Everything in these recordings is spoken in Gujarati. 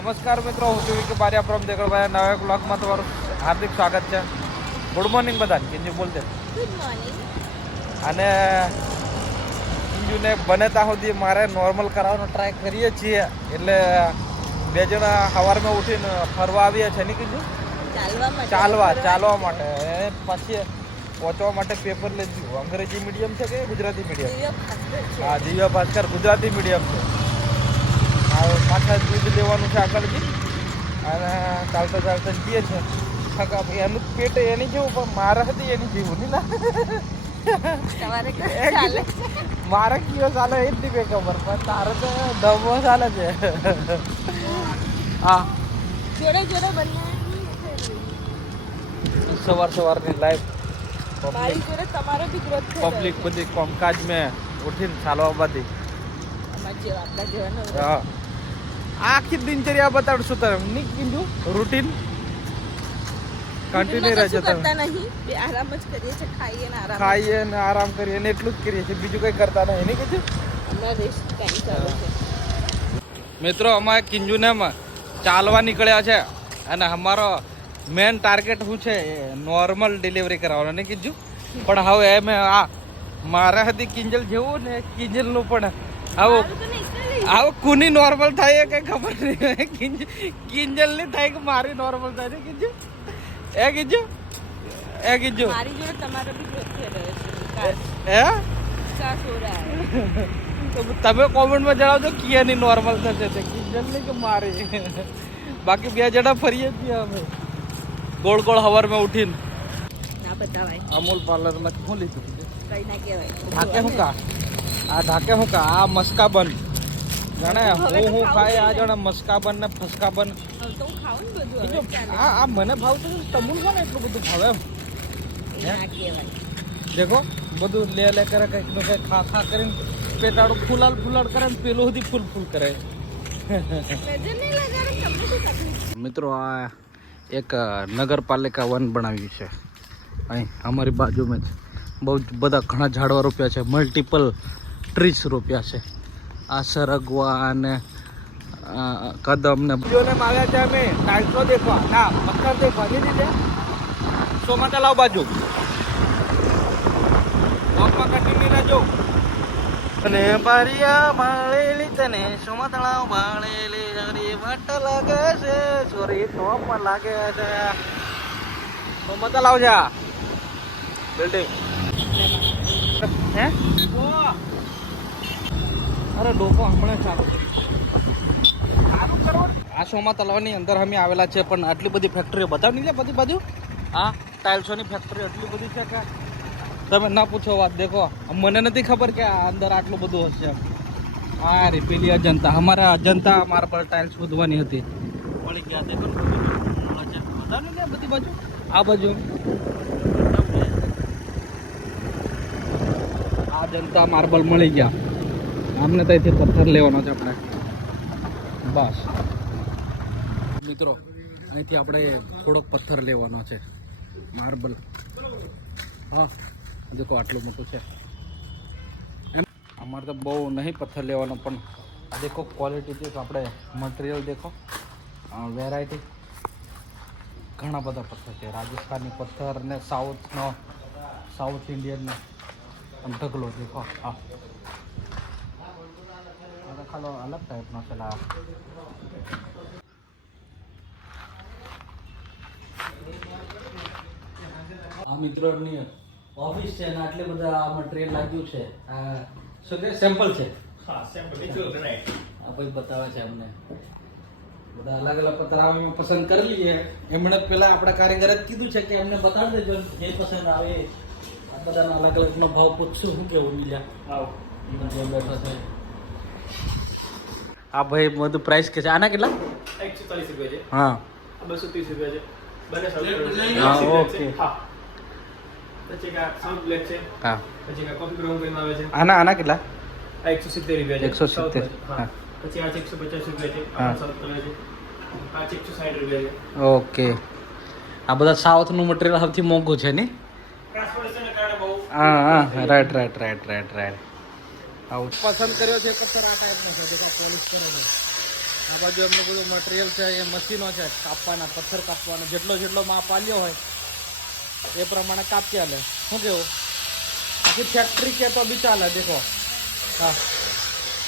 નમસ્કાર મિત્રો હું છું વિકી બારિયા ફ્રોમ દેગડભાઈ નવા બ્લોગમાં તમારું હાર્દિક સ્વાગત છે. ગુડ મોર્નિંગ બધા કિંજુ બોલતે અને કિંજુને બને ત્યાં સુધી મારે નોર્મલ કરાવવાનો ટ્રાય કરીએ છીએ. એટલે બે જણા સવારમાં ઉઠીને ફરવા આવીએ છીએ ને કિંજુ ચાલવા ચાલવા માટે. પછી પહોંચવા માટે પેપર લેજો અંગ્રેજી મીડિયમ છે કે ગુજરાતી મીડિયમ છે. હા દિવ્ય ભાસ્કર ગુજરાતી મીડિયમ છે. પાછા દૂધ લેવાનું છે આગળથી. અને ચાલતા ચાલતા જઈએ છે એનું પેટ એની જેવું પણ મારા હતી એની જેવું નહીં ના. મારે કયો ચાલે એ જ નહીં બે ખબર પણ તારે તો દમો ચાલે છે. હા. જોડે જોડે બંને સવાર સવારની લાઈફ મારી જોડે તમારો બી ગ્રોથ થઈ પબ્લિક બધી કામકાજ મેં ઉઠીને ચાલવા બધી. હા. આખી દિનચર્યા બતાડશું તમે નહીં કીધું રૂટીન કન્ટિન્યુ રહે છે તમે. નહીં. આરામ જ કરીએ છીએ ખાઈએ ને આરામ ખાઈએ ને આરામ કરીએ ને એટલું જ કરીએ છીએ. બીજું કંઈ કરતા નહીં નહીં કીધું? હમણાં રેસ્ટ ટાઈમ ચાલે છે. મિત્રો અમારે કિંજુનેમાં ચાલવા નીકળ્યા છે અને અમારો મેન ટાર્ગેટ શું છે? નોર્મલ ડિલિવરી કરાવવાનો નહીં કીધું? પણ હવે એમ આ મારા હતી કિંજલ જેવું ને કિંજલનું પણ. આવું. આવું કુની નોર્મલ થાય કઈ ખબર નહીં. કિંજલ કિંજલની થાય કે મારી નોર્મલ થાય ને કિંજુ? એ કિંજુ? એ કિંજુ? મારી જોડે તમારો બી ગ્રોથ થઈ રહ્યો છે. હે વિકાસ હો? રહા તો તમે કોમેન્ટમાં જણાવજો કિયાની નોર્મલ થશે તે. કિંજલની કે મારી? બાકી બે જણા ફરીએ છીએ અમે. ગોળ ગોળ હવારમાં ઉઠીને. ના બતાવાય. અમૂલ પાર્લરમાં શું લીધું? કઈ ના કહેવાય. ઢાકે હું કા? આ ઢાકે હું કા? આ મસ્કા બન. જાણે હું હું ખાય આ જાણે મસ્કા બન ને ફસકા બન હવે તો હું ખાઉં ને બધું બીજું હવે ચાલે. આ આ મને ભાવતું તમુલ કોને એટલું બધું ભાવે એમ. દેખો બધું લે લે કરે કંઈક ને કંઈક ખા ખા કરીને પેટાડું ફૂલાલ ફૂલાડ કરે ને પેલું સુધી ફૂલ ફૂલ કરે. મિત્રો આ એક નગરપાલિકા વન બનાવ્યું છે. અહીં અમારી બાજુમાં બહુ બધા ઘણા ઝાડવા રોપ્યા છે. મલ્ટિપલ ટ્રીસ રોપ્યા છે. આ સરગવા અને કદમ ને માગ્યા છે અમે. ટાઇલ્સો દેખવા. ના પથ્થર દેખવા. જે દીધે સોમાં તલાવ બાજુ. વોકમાં કન્ટિન્યુ રહેજો અને બારિયા માળેલી તને સોમાં તળાવ બાળેલી. હરી વાટ લાગે છે. છોરી ટોપ લાગે છે. સોમાં તલાવ છે આ બિલ્ડિંગ હે? અરે ડોકો હમણાં ચાલુ આ શોમાં તલાવની અંદર અમે આવેલા છે પણ આટલી બધી ફેક્ટરીઓ બતાવી લે બધી બાજુ? હા ટાઇલ્સોની ફેક્ટરી આટલી બધી છે કે? તમે ના પૂછો વાત દેખો મને નથી ખબર કે આ અંદર આટલું બધું હશે. આ રે પેલી અજંતા અમારા અજંતા માર્બલ ટાઇલ્સ શોધવાની હતી. મળી ગયા દેખો ને બધું મળે છે. બતાવ ને લે બધી બાજુ. આ બાજુ. આ જનતા માર્બલ મળી ગયા. આમને ત્યાંથી પથ્થર લેવાનો છે આપણે. બસ. મિત્રો, અહીંથી આપણે થોડોક પથ્થર લેવાનો છે. માર્બલ. હા દેખો આટલું મોટું છે. એમ, અમારે તો બહુ નહીં પથ્થર લેવાનો, પણ દેખો ક્વોલિટી દેખો આપણે મટીરિયલ દેખો. વેરાયટી ઘણા બધા પથ્થર છે. રાજસ્થાની પથ્થર ને સાઉથનો સાઉથ ઇન્ડિયનનો ઢગલો દેખો. હા. તો ખાલો અલગ ટાઈપનો છે લા આ મિત્રોની ઓફિસ છે ને આટલે બધા આમાં ટ્રેન લાગ્યું છે. આ શું કે સેમ્પલ છે? આ ભાઈ બતાવે છે અમને. બધા અલગ અલગ પત્ર આવે પસંદ કરી લઈએ. એમણે પેલા આપણા કારીગરે જ કીધું છે કે એમને બતાવી દેજો જે પસંદ આવે. આ બધાના અલગ અલગ ભાવ પૂછશું શું કેવું બીજા? જે થાય છે. આ ભાઈ બધું પ્રાઇસ કે છે. આના કેટલા? એકસો ચાલીસ રૂપિયા છે. હા. બસો ત્રીસ રૂપિયા છે. હા, ઓકે. હા. આના આના કેટલા? એકસો સિત્તેર રૂપિયા છે. 170, સાઉથ બ્લેક. હા. હા. પછી આ એકસો પચાસ રૂપિયા છે. આ એકસો સાઠ છે. ઓકે. આ બધા સાઉથનું મટીરિયલ સૌથી મોંઘું છે ને ટ્રાન્સપોર્ટેશનને કારણે બહુ હા હા. Right right right right right આવું પસંદ કર્યો છે કસર આ ટાઈપનો છે? દેખા પોલિશ કરે છે. આ બાજુ એમનું બધું મટીરિયલ છે એ મશીનો છે કાપવાના પથ્થર કાપવાના જેટલો જેટલો માપ આલ્યો હોય એ પ્રમાણે કાપી લે. શું કેવું? આખી ફેક્ટરી કે તો બી ચાલે દેખો. હા.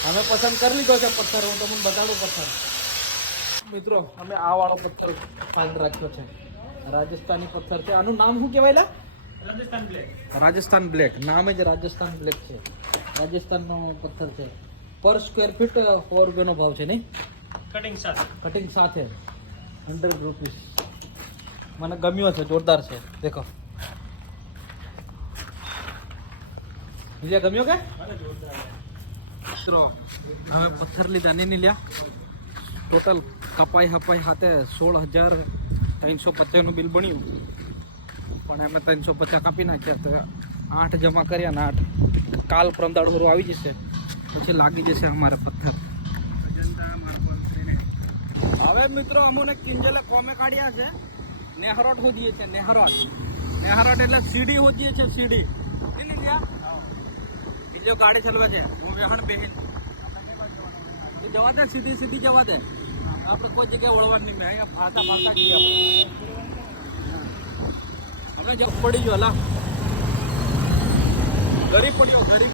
અમે પસંદ કરી લીધો છે પથ્થર હું તમને બતાડું પથ્થર. મિત્રો અમે આ વાળો પથ્થર ફાઇન રાખ્યો છે. રાજસ્થાની પથ્થર છે. આનું નામ શું કહેવાય લા? રાજસ્થાન બ્લેક. રાજસ્થાન બ્લેક. નામ જ રાજસ્થાન બ્લેક છે. રાજસ્થાનનો પથ્થર છે. પર સ્ક્વેર ફીટ સો રૂપિયાનો ભાવ છે નહીં? કટિંગ સાથે. કટિંગ સાથે. હંડ્રેડ રૂપીસ મને ગમ્યો છે જોરદાર છે. દેખો. બીજા ગમ્યો કે? મિત્રો હવે પથ્થર લીધા નહીં લ્યા. ટોટલ કપાઈ હપાઈ હાથે સોળ હજાર ત્રણસો પચાસનું બિલ બન્યું. પણ અમે ત્રણસો પચાસ કાપી નાખ્યા તો આઠ જમા કર્યા ને આઠ. કાલ પ્રમદાડ આવી જશે. પછી લાગી જશે અમારે પથ્થર. હવે મિત્રો અમોને કિંજલે કોમે કાઢ્યા છે. નેહરોટ હોદીએ છે નેહરોટ. નેહરોટ એટલે સીડી હોદીએ છે સીડી. બીજો ગાડી ચલવા છે હું વેહણ બેહીન. જવા દે સીધી સીધી જવા દે. આપણે કોઈ જગ્યાએ વળવાની નહીં. અહીંયા ફાતા ફાતા જઈએ આપણે. હવે જો પડી ગયો લા ગરીબ પડ્યો ગરીબ